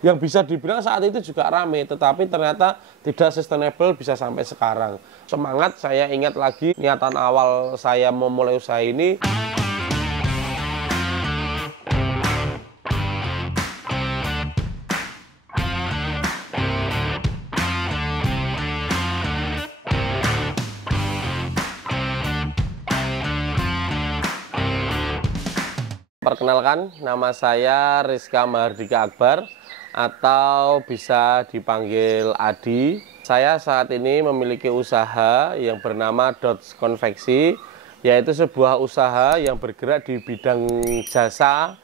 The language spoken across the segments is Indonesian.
yang bisa dibilang saat itu juga rame, tetapi ternyata tidak sustainable bisa sampai sekarang. Semangat, saya ingat lagi niatan awal saya memulai usaha ini. Perkenalkan, nama saya Rizka Mahardika Akbar atau bisa dipanggil Adi. Saya saat ini memiliki usaha yang bernama Dots Konveksi, yaitu sebuah usaha yang bergerak di bidang jasa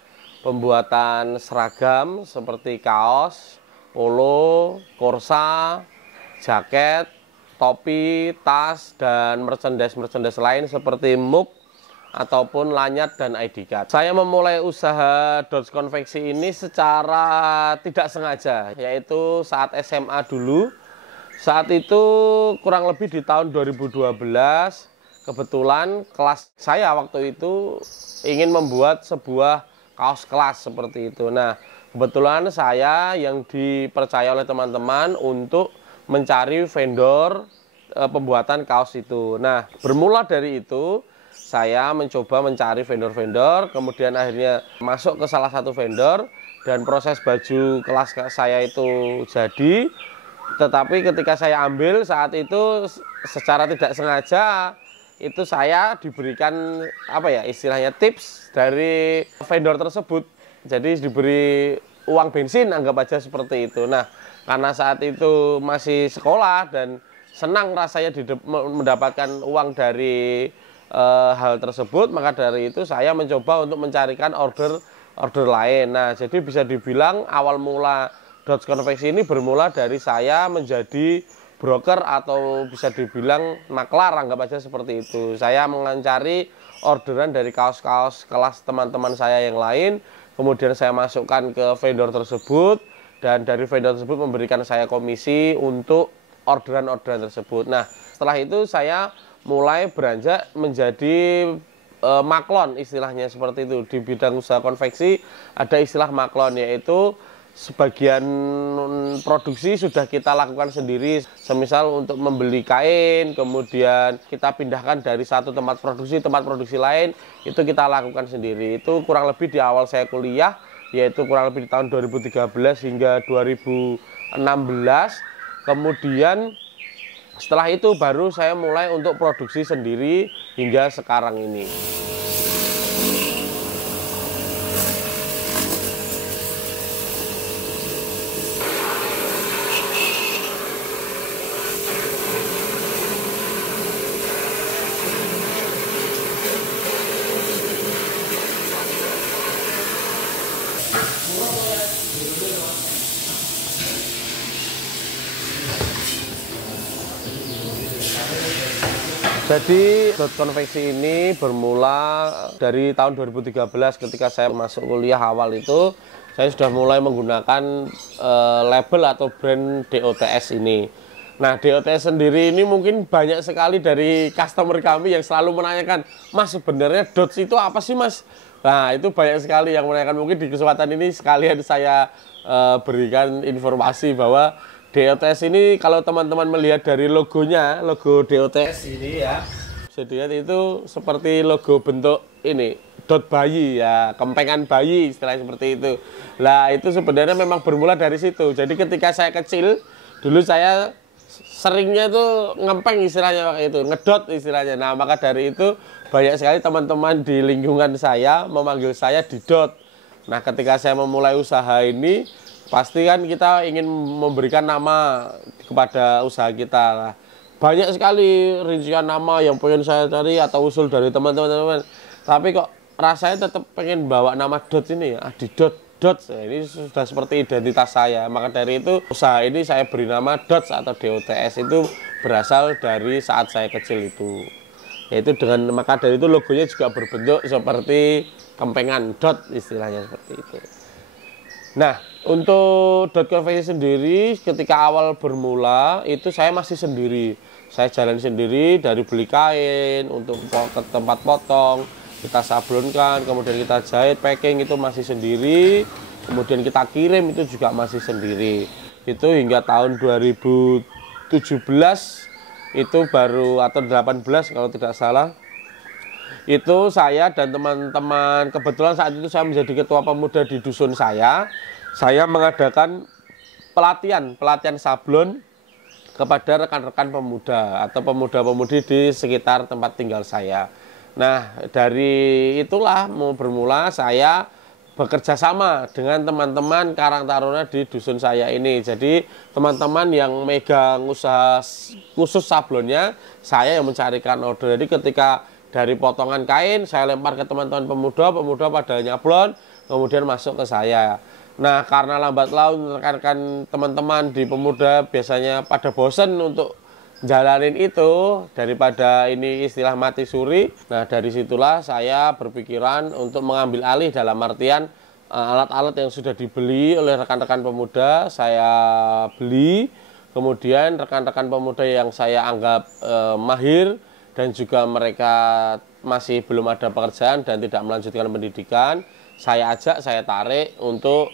pembuatan seragam seperti kaos, polo, korsa, jaket, topi, tas, dan merchandise lain seperti mug ataupun lanyard dan ID card. Saya memulai usaha Dots Konveksi ini secara tidak sengaja, yaitu saat SMA dulu. Saat itu kurang lebih di tahun 2012, kebetulan kelas saya waktu itu ingin membuat sebuah kaos kelas seperti itu. Nah, kebetulan saya yang dipercaya oleh teman-teman untuk mencari vendor pembuatan kaos itu. Nah, bermula dari itu, saya mencoba mencari vendor-vendor, kemudian akhirnya masuk ke salah satu vendor dan proses baju kelas saya itu jadi. Tetapi ketika saya ambil saat itu secara tidak sengaja itu saya diberikan istilahnya tips dari vendor tersebut. Jadi diberi uang bensin, anggap aja seperti itu. Nah, karena saat itu masih sekolah dan senang rasanya mendapatkan uang dari hal tersebut, maka dari itu saya mencoba untuk mencarikan order lain. Nah, jadi bisa dibilang awal mula Dots Konveksi ini bermula dari saya menjadi broker atau bisa dibilang maklar, anggap aja seperti itu. Saya mencari orderan dari kaos-kaos kelas teman-teman saya yang lain, kemudian saya masukkan ke vendor tersebut, dan dari vendor tersebut memberikan saya komisi untuk orderan-orderan tersebut. Nah, setelah itu saya mulai beranjak menjadi maklon, istilahnya seperti itu. Di bidang usaha konveksi ada istilah maklon, yaitu sebagian produksi sudah kita lakukan sendiri. Semisal untuk membeli kain, kemudian kita pindahkan dari satu tempat produksi lain, itu kita lakukan sendiri. Itu kurang lebih di awal saya kuliah, yaitu kurang lebih di tahun 2013 hingga 2016. Kemudian setelah itu baru saya mulai untuk produksi sendiri hingga sekarang ini. Jadi Dots Konveksi ini bermula dari tahun 2013 ketika saya masuk kuliah awal itu, saya sudah mulai menggunakan label atau brand DOTS ini. Nah, DOTS sendiri ini mungkin banyak sekali dari customer kami yang selalu menanyakan, Mas, sebenarnya Dots itu apa sih, Mas? Nah, itu banyak sekali yang menanyakan. Mungkin di kesempatan ini sekalian saya berikan informasi bahwa DOTS ini, kalau teman-teman melihat dari logonya, logo DOTS ini ya, bisa dilihat itu seperti logo bentuk ini, dot bayi ya, kempengan bayi, istilahnya seperti itu. Nah, itu sebenarnya memang bermula dari situ. Jadi ketika saya kecil, dulu saya seringnya itu ngempeng istilahnya itu, ngedot istilahnya. Nah, maka dari itu banyak sekali teman-teman di lingkungan saya memanggil saya Didot. Nah, ketika saya memulai usaha ini, pasti kan kita ingin memberikan nama kepada usaha kita. Banyak sekali rincian nama yang pengen saya cari atau usul dari teman-teman. Tapi kok rasanya tetap pengen bawa nama Dots ini, Adi Dots. Ini sudah seperti identitas saya. Maka dari itu usaha ini saya beri nama Dots atau DOTS. Itu berasal dari saat saya kecil itu. Yaitu maka dari itu logonya juga berbentuk seperti kempengan dot, istilahnya seperti itu. Nah, untuk Dots Konveksi sendiri ketika awal bermula itu saya masih sendiri. Saya jalan sendiri dari beli kain untuk ke tempat potong, kita sablonkan, kemudian kita jahit, packing itu masih sendiri. kemudian kita kirim itu juga masih sendiri. Itu hingga tahun 2017 itu baru, atau 18 kalau tidak salah, itu saya dan teman-teman, kebetulan saat itu saya menjadi ketua pemuda di dusun saya mengadakan pelatihan sablon kepada rekan-rekan pemuda atau pemuda-pemudi di sekitar tempat tinggal saya. Nah, dari itulah mau bermula saya bekerja sama dengan teman-teman Karang Taruna di dusun saya ini. Jadi teman-teman yang megang usaha khusus sablonnya, saya yang mencarikan order. Jadi ketika dari potongan kain saya lempar ke teman-teman pemuda pada nyablon, kemudian masuk ke saya. Nah, karena lambat laun rekan-rekan teman-teman di pemuda biasanya pada bosen untuk jalanin itu, daripada ini istilah mati suri. Nah, dari situlah saya berpikiran untuk mengambil alih, dalam artian alat-alat yang sudah dibeli oleh rekan-rekan pemuda saya beli, kemudian rekan-rekan pemuda yang saya anggap mahir dan juga mereka masih belum ada pekerjaan dan tidak melanjutkan pendidikan, saya ajak, saya tarik untuk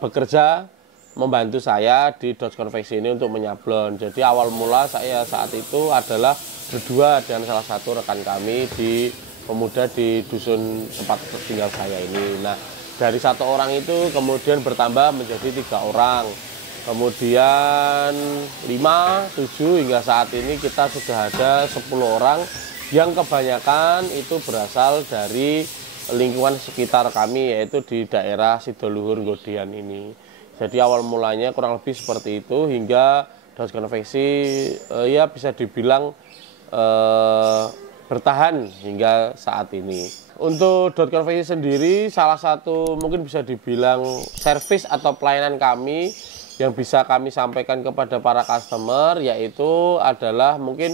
bekerja membantu saya di Dodge Konveksi ini untuk menyablon. Jadi awal mula saya saat itu adalah berdua dengan salah satu rekan kami di pemuda di dusun tempat tinggal saya ini. Nah, dari satu orang itu kemudian bertambah menjadi 3 orang, kemudian 5, 7, hingga saat ini kita sudah ada 10 orang yang kebanyakan itu berasal dari lingkungan sekitar kami, yaitu di daerah Sidoluhur Ngodian ini. Jadi awal mulanya kurang lebih seperti itu, hingga Dodge Konveksi ya bisa dibilang bertahan hingga saat ini. Untuk Dodge Konveksi sendiri, salah satu mungkin bisa dibilang servis atau pelayanan kami yang bisa kami sampaikan kepada para customer, yaitu adalah mungkin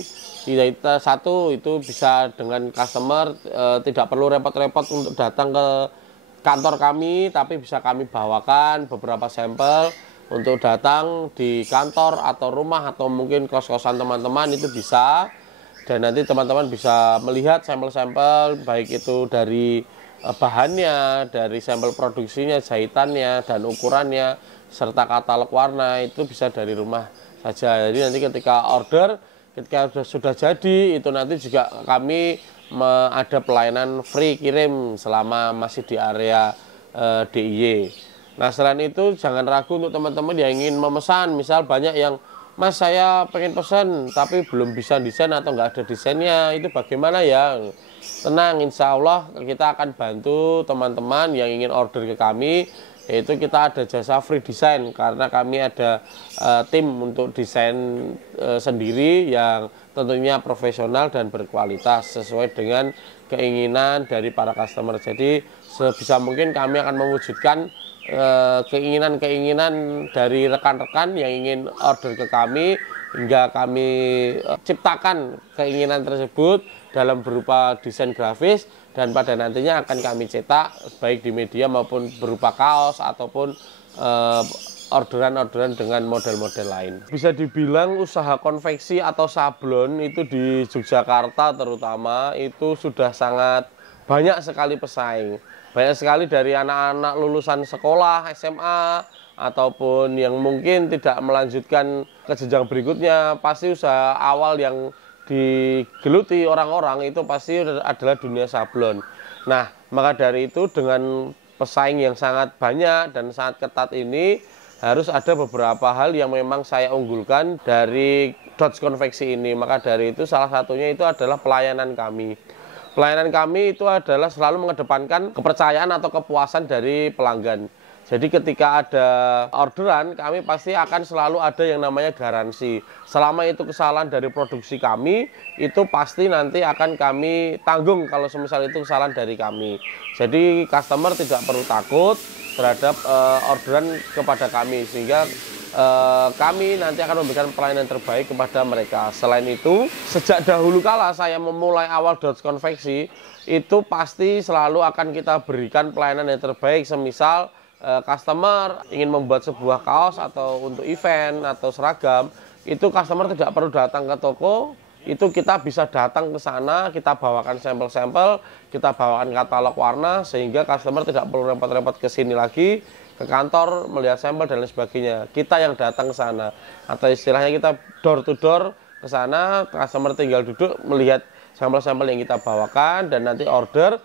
satu, itu bisa dengan customer tidak perlu repot-repot untuk datang ke kantor kami, tapi bisa kami bawakan beberapa sampel untuk datang di kantor atau rumah atau mungkin kos-kosan teman-teman, itu bisa. Dan nanti teman-teman bisa melihat sampel-sampel, baik itu dari bahannya, dari sampel produksinya, jahitannya, dan ukurannya, serta katalog warna, itu bisa dari rumah saja. Jadi nanti ketika order, ketika sudah jadi, itu nanti juga kami ada pelayanan free kirim selama masih di area DIY. Nah, selain itu jangan ragu untuk teman-teman yang ingin memesan. Misal banyak yang, Mas, saya pengen pesan tapi belum bisa desain atau nggak ada desainnya, itu bagaimana ya? Tenang, insya Allah kita akan bantu teman-teman yang ingin order ke kami. Yaitu kita ada jasa free design, karena kami ada tim untuk desain sendiri yang tentunya profesional dan berkualitas sesuai dengan keinginan dari para customer. Jadi sebisa mungkin kami akan mewujudkan keinginan-keinginan dari rekan-rekan yang ingin order ke kami, hingga kami ciptakan keinginan tersebut dalam berupa desain grafis, dan pada nantinya akan kami cetak baik di media maupun berupa kaos ataupun orderan-orderan dengan model-model lain. Bisa dibilang usaha konveksi atau sablon itu di Yogyakarta terutama itu sudah sangat banyak sekali pesaing. Banyak sekali dari anak-anak lulusan sekolah, SMA, ataupun yang mungkin tidak melanjutkan ke jenjang berikutnya. Pasti usaha awal yang digeluti orang-orang itu pasti adalah dunia sablon. Nah, maka dari itu dengan pesaing yang sangat banyak dan sangat ketat ini, harus ada beberapa hal yang memang saya unggulkan dari Dodge Konveksi ini. Maka dari itu salah satunya itu adalah pelayanan kami. Pelayanan kami itu adalah selalu mengedepankan kepercayaan atau kepuasan dari pelanggan. Jadi ketika ada orderan, kami pasti akan selalu ada yang namanya garansi. Selama itu kesalahan dari produksi kami, itu pasti nanti akan kami tanggung kalau semisal itu kesalahan dari kami. Jadi customer tidak perlu takut terhadap orderan kepada kami, sehingga kami nanti akan memberikan pelayanan terbaik kepada mereka. Selain itu, sejak dahulu kala saya memulai awal Dodge Konveksi, itu pasti selalu akan kita berikan pelayanan yang terbaik. Semisal customer ingin membuat sebuah kaos atau untuk event atau seragam, itu customer tidak perlu datang ke toko, itu kita bisa datang ke sana, kita bawakan sampel-sampel, kita bawakan katalog warna, sehingga customer tidak perlu repot-repot ke sini lagi, ke kantor, melihat sampel dan lain sebagainya. Kita yang datang ke sana, atau istilahnya kita door to door ke sana, customer tinggal duduk, melihat sampel-sampel yang kita bawakan, dan nanti order,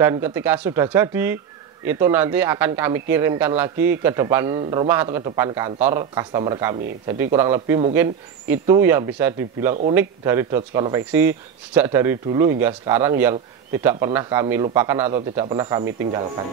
dan ketika sudah jadi, itu nanti akan kami kirimkan lagi ke depan rumah atau ke depan kantor customer kami. Jadi kurang lebih mungkin itu yang bisa dibilang unik dari Dodge Konveksi sejak dari dulu hingga sekarang, yang tidak pernah kami lupakan atau tidak pernah kami tinggalkan.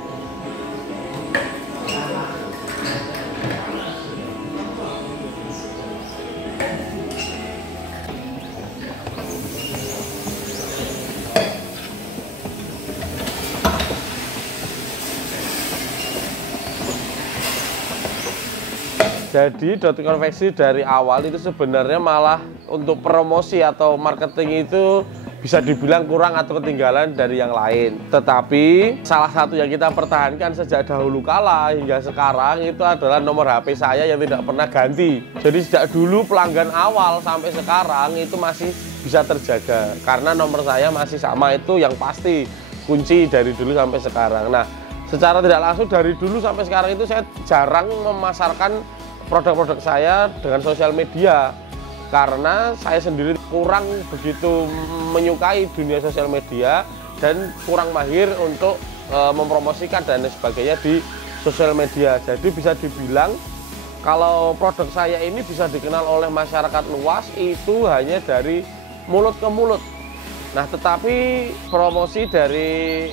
Jadi Dodge Konveksi dari awal itu sebenarnya malah untuk promosi atau marketing itu bisa dibilang kurang atau ketinggalan dari yang lain. Tetapi salah satu yang kita pertahankan sejak dahulu kala hingga sekarang itu adalah nomor HP saya yang tidak pernah ganti. Jadi sejak dulu pelanggan awal sampai sekarang itu masih bisa terjaga. Karena nomor saya masih sama, itu yang pasti kunci dari dulu sampai sekarang. Nah, secara tidak langsung dari dulu sampai sekarang itu saya jarang memasarkan produk-produk saya dengan sosial media, karena saya sendiri kurang begitu menyukai dunia sosial media dan kurang mahir untuk mempromosikan dan sebagainya di sosial media. Jadi bisa dibilang kalau produk saya ini bisa dikenal oleh masyarakat luas itu hanya dari mulut ke mulut. Nah, tetapi promosi dari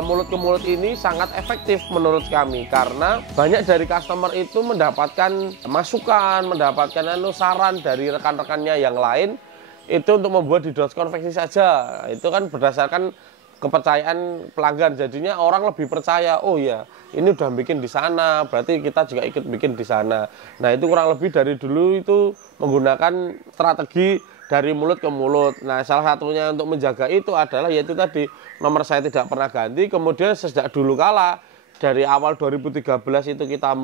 mulut ke mulut ini sangat efektif menurut kami, karena banyak dari customer itu mendapatkan masukan, mendapatkan saran dari rekan-rekannya yang lain itu untuk membuat di Dodge Konveksi saja. Itu kan berdasarkan kepercayaan pelanggan, jadinya orang lebih percaya, oh ya ini udah bikin di sana, berarti kita juga ikut bikin di sana. Nah, itu kurang lebih dari dulu itu menggunakan strategi dari mulut ke mulut. Nah, salah satunya untuk menjaga itu adalah yaitu tadi, nomor saya tidak pernah ganti. Kemudian sejak dulu kala dari awal 2013 itu kita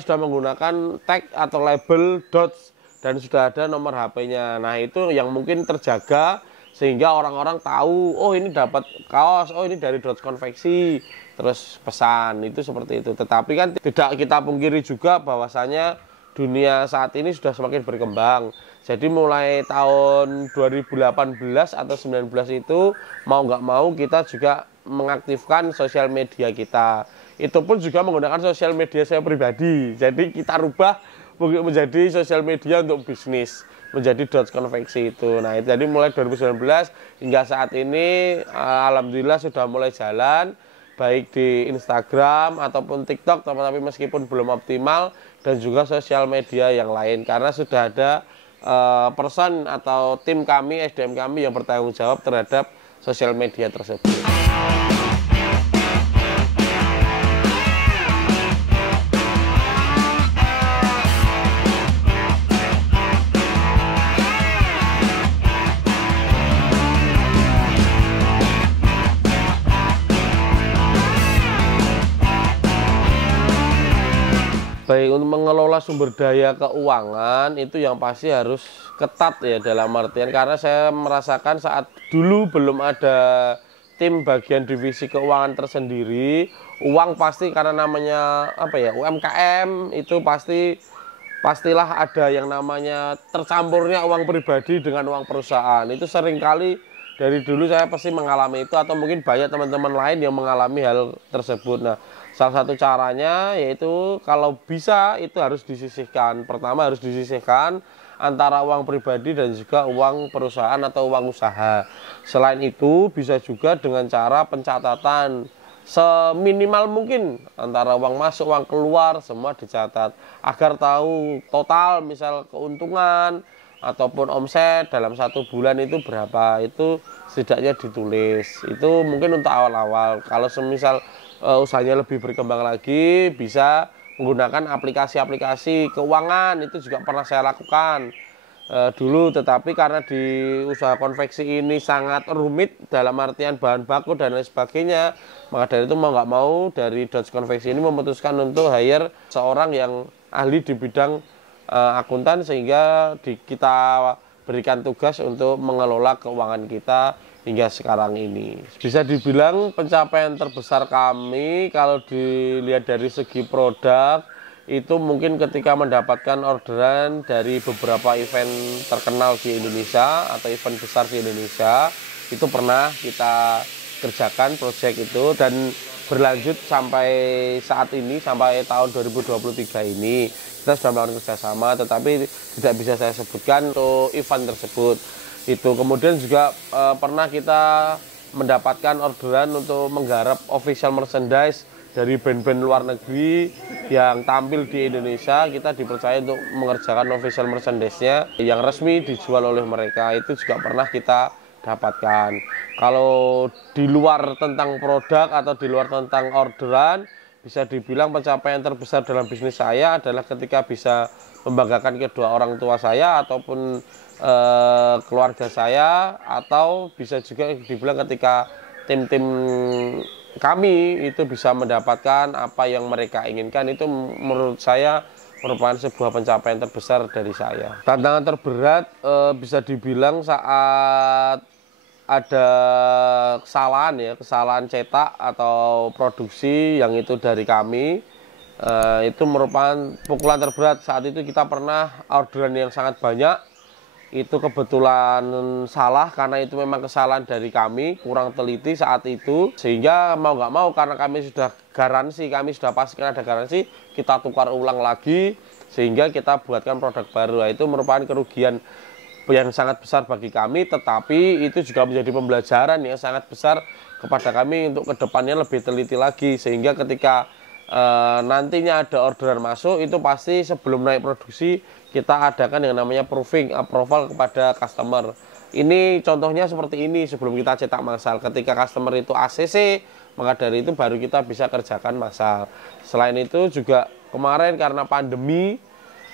sudah menggunakan tag atau label Dodge dan sudah ada nomor HP-nya. Nah, itu yang mungkin terjaga sehingga orang-orang tahu, oh ini dapat kaos, oh ini dari Dodge Konveksi, terus pesan, itu seperti itu. Tetapi kan tidak kita pungkiri juga bahwasanya dunia saat ini sudah semakin berkembang. Jadi mulai tahun 2018 atau 19 itu mau nggak mau kita juga mengaktifkan sosial media kita. Itu pun juga menggunakan sosial media saya pribadi. Jadi kita rubah menjadi sosial media untuk bisnis, menjadi Dodge Konveksi itu. Nah, itu jadi mulai 2019 hingga saat ini alhamdulillah sudah mulai jalan, baik di Instagram ataupun TikTok, tapi meskipun belum optimal, dan juga sosial media yang lain, karena sudah ada person atau tim kami, SDM kami yang bertanggung jawab terhadap sosial media tersebut. Baik, untuk mengelola sumber daya keuangan itu yang pasti harus ketat ya, dalam artian karena saya merasakan saat dulu belum ada tim bagian divisi keuangan tersendiri, uang pasti karena namanya apa ya, UMKM itu pastilah ada yang namanya tercampurnya uang pribadi dengan uang perusahaan. Itu seringkali dari dulu saya pasti mengalami itu, atau mungkin banyak teman-teman lain yang mengalami hal tersebut. Nah, salah satu caranya yaitu kalau bisa itu harus disisihkan. Pertama harus disisihkan antara uang pribadi dan juga uang perusahaan atau uang usaha. Selain itu bisa juga dengan cara pencatatan seminimal mungkin antara uang masuk, uang keluar semua dicatat agar tahu total misal keuntungan ataupun omset dalam satu bulan itu berapa, itu setidaknya ditulis. Itu mungkin untuk awal-awal. Kalau semisal usahanya lebih berkembang lagi, bisa menggunakan aplikasi-aplikasi keuangan, itu juga pernah saya lakukan dulu. Tetapi karena di usaha konveksi ini sangat rumit dalam artian bahan baku dan lain sebagainya, maka dari itu mau nggak mau dari Dodge Konveksi ini memutuskan untuk hire seorang yang ahli di bidang akuntan, sehingga kita berikan tugas untuk mengelola keuangan kita hingga sekarang ini. Bisa dibilang pencapaian terbesar kami kalau dilihat dari segi produk itu mungkin ketika mendapatkan orderan dari beberapa event terkenal di Indonesia atau event besar di Indonesia. Itu pernah kita kerjakan proyek itu dan berlanjut sampai saat ini, sampai tahun 2023 ini kita sudah melakukan kerjasama, tetapi tidak bisa saya sebutkan untuk event tersebut. Itu kemudian juga pernah kita mendapatkan orderan untuk menggarap official merchandise dari band-band luar negeri yang tampil di Indonesia. Kita dipercaya untuk mengerjakan official merchandise-nya yang resmi dijual oleh mereka. Itu juga pernah kita dapatkan. Kalau di luar tentang produk atau di luar tentang orderan, bisa dibilang pencapaian terbesar dalam bisnis saya adalah ketika bisa membanggakan kedua orang tua saya ataupun keluarga saya, atau bisa juga dibilang ketika tim-tim kami itu bisa mendapatkan apa yang mereka inginkan. Itu menurut saya merupakan sebuah pencapaian terbesar dari saya. Tantangan terberat bisa dibilang saat ada kesalahan cetak atau produksi yang itu dari kami, itu merupakan pukulan terberat. Saat itu kita pernah orderan yang sangat banyak, itu kebetulan salah karena itu memang kesalahan dari kami, kurang teliti saat itu, sehingga mau nggak mau karena kami sudah garansi, kami sudah pastikan ada garansi, kita tukar ulang lagi sehingga kita buatkan produk baru. Itu merupakan kerugian yang sangat besar bagi kami, tetapi itu juga menjadi pembelajaran yang sangat besar kepada kami untuk kedepannya lebih teliti lagi, sehingga ketika nantinya ada orderan masuk, itu pasti sebelum naik produksi kita adakan yang namanya proofing, approval kepada customer. Ini contohnya seperti ini sebelum kita cetak massal. Ketika customer itu ACC, maka dari itu baru kita bisa kerjakan massal. Selain itu juga kemarin karena pandemi,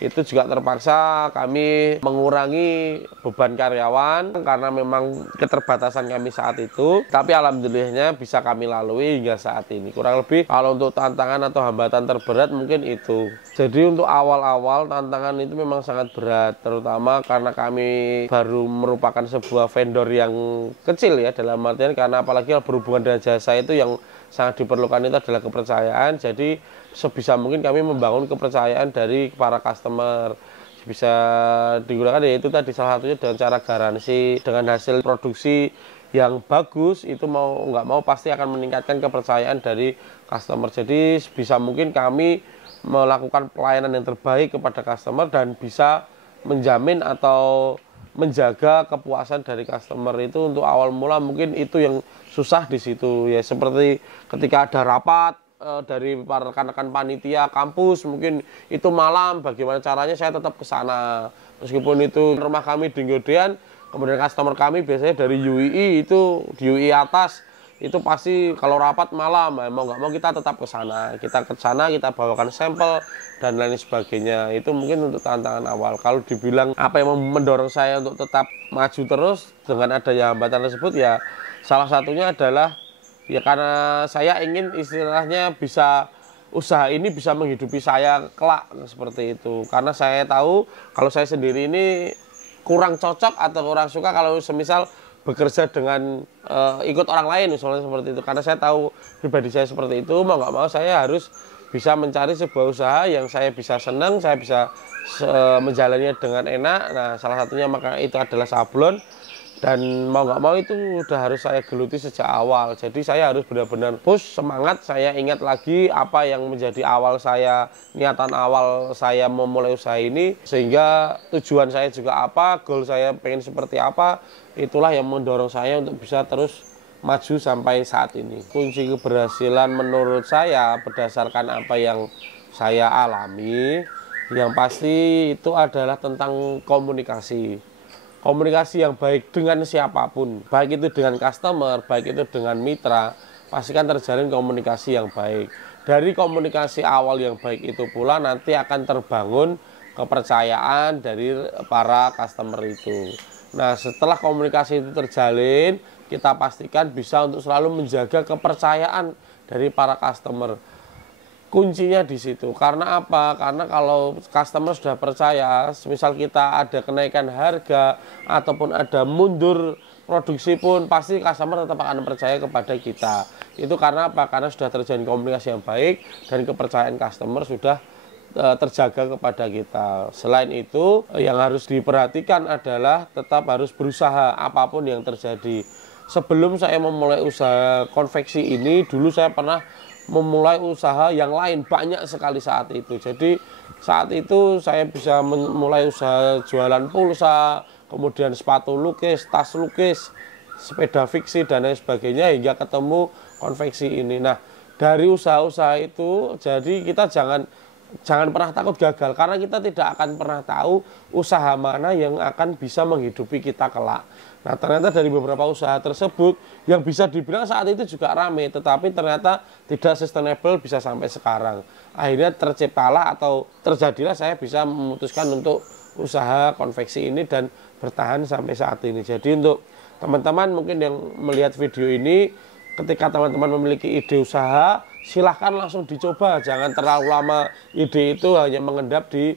itu juga terpaksa kami mengurangi beban karyawan karena memang keterbatasan kami saat itu. Tapi alhamdulillahnya bisa kami lalui hingga saat ini. Kurang lebih kalau untuk tantangan atau hambatan terberat mungkin itu. Jadi untuk awal-awal tantangan itu memang sangat berat, terutama karena kami baru merupakan sebuah vendor yang kecil ya, dalam artian karena apalagi berhubungan dengan jasa itu yang sangat diperlukan itu adalah kepercayaan. Jadi sebisa mungkin kami membangun kepercayaan dari para customer. Bisa digunakan ya itu tadi salah satunya dengan cara garansi, dengan hasil produksi yang bagus, itu mau nggak mau pasti akan meningkatkan kepercayaan dari customer. Jadi sebisa mungkin kami melakukan pelayanan yang terbaik kepada customer dan bisa menjamin atau menjaga kepuasan dari customer. Itu untuk awal mula mungkin itu yang susah di situ ya, seperti ketika ada rapat dari para rekan-rekan panitia kampus, mungkin itu malam, bagaimana caranya saya tetap ke sana meskipun itu rumah kami di Nggodean, kemudian customer kami biasanya dari UII, itu di UII atas, itu pasti kalau rapat malam, mau nggak mau kita tetap ke sana, kita bawakan sampel dan lain sebagainya. Itu mungkin untuk tantangan awal. Kalau dibilang apa yang mendorong saya untuk tetap maju terus dengan adanya hambatan tersebut, ya salah satunya adalah ya karena saya ingin istilahnya bisa usaha ini bisa menghidupi saya kelak seperti itu. Karena saya tahu kalau saya sendiri ini kurang cocok atau kurang suka kalau semisal bekerja dengan ikut orang lain misalnya seperti itu. Karena saya tahu pribadi saya seperti itu, mau nggak mau saya harus bisa mencari sebuah usaha yang saya bisa senang, saya bisa menjalannya dengan enak. Nah, salah satunya maka itu adalah sablon. Dan mau nggak mau itu udah harus saya geluti sejak awal. Jadi saya harus benar-benar push, semangat. Saya ingat lagi apa yang menjadi awal saya, niatan awal saya memulai usaha ini. Sehingga tujuan saya juga apa, goal saya pengen seperti apa. Itulah yang mendorong saya untuk bisa terus maju sampai saat ini. Kunci keberhasilan menurut saya berdasarkan apa yang saya alami, yang pasti itu adalah tentang komunikasi. Komunikasi yang baik dengan siapapun, baik itu dengan customer, baik itu dengan mitra, pastikan terjalin komunikasi yang baik. Dari komunikasi awal yang baik itu pula nanti akan terbangun kepercayaan dari para customer itu. Nah, setelah komunikasi itu terjalin, kita pastikan bisa untuk selalu menjaga kepercayaan dari para customer. kuncinya di situ. Karena apa? Karena kalau customer sudah percaya, misal kita ada kenaikan harga ataupun ada mundur produksi pun, pasti customer tetap akan percaya kepada kita. Itu karena apa? Karena sudah terjalin komunikasi yang baik dan kepercayaan customer sudah terjaga kepada kita. Selain itu, yang harus diperhatikan adalah tetap harus berusaha apapun yang terjadi. Sebelum saya memulai usaha konveksi ini, dulu saya pernah memulai usaha yang lain banyak sekali saat itu. Jadi saat itu saya bisa memulai usaha jualan pulsa, kemudian sepatu lukis, tas lukis, sepeda fiksi dan lain sebagainya hingga ketemu konveksi ini. Nah, dari usaha-usaha itu jadi kita jangan pernah takut gagal, karena kita tidak akan pernah tahu usaha mana yang akan bisa menghidupi kita kelak. Nah, ternyata dari beberapa usaha tersebut yang bisa dibilang saat itu juga rame, tetapi ternyata tidak sustainable bisa sampai sekarang. Akhirnya terciptalah atau terjadilah saya bisa memutuskan untuk usaha konveksi ini dan bertahan sampai saat ini. Jadi untuk teman-teman mungkin yang melihat video ini, ketika teman-teman memiliki ide usaha, silahkan langsung dicoba. Jangan terlalu lama ide itu hanya mengendap di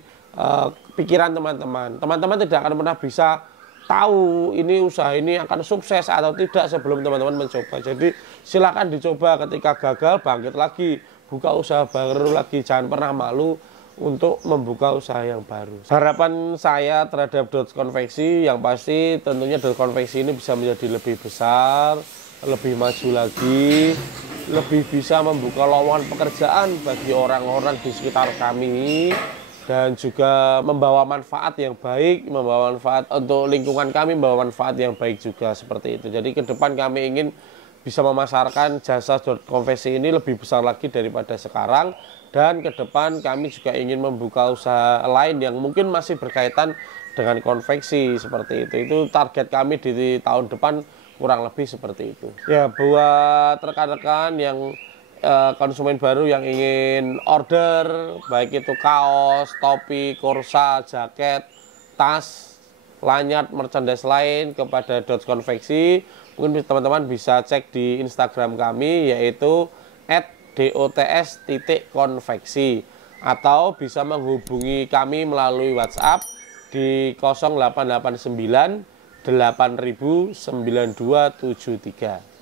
pikiran teman-teman. Teman-teman tidak akan pernah bisa tahu ini usaha ini akan sukses atau tidak sebelum teman-teman mencoba. Jadi silahkan dicoba, ketika gagal bangkit lagi, buka usaha baru lagi. Jangan pernah malu untuk membuka usaha yang baru. Harapan saya terhadap Dots Konveksi yang pasti tentunya Dots Konveksi ini bisa menjadi lebih besar, lebih maju lagi, lebih bisa membuka lowongan pekerjaan bagi orang-orang di sekitar kami, dan juga membawa manfaat yang baik, membawa manfaat untuk lingkungan kami, membawa manfaat yang baik juga seperti itu. Jadi ke depan kami ingin bisa memasarkan jasa Dots Konveksi ini lebih besar lagi daripada sekarang, dan ke depan kami juga ingin membuka usaha lain yang mungkin masih berkaitan dengan konveksi seperti itu. Itu target kami di tahun depan, kurang lebih seperti itu. Ya, buat rekan-rekan yang konsumen baru yang ingin order, baik itu kaos, topi, kursa, jaket, tas, lanyard, merchandise lain kepada Dots Konveksi, mungkin teman-teman bisa cek di Instagram kami, yaitu @dots.konveksi, atau bisa menghubungi kami melalui WhatsApp di 0889 8000 9273.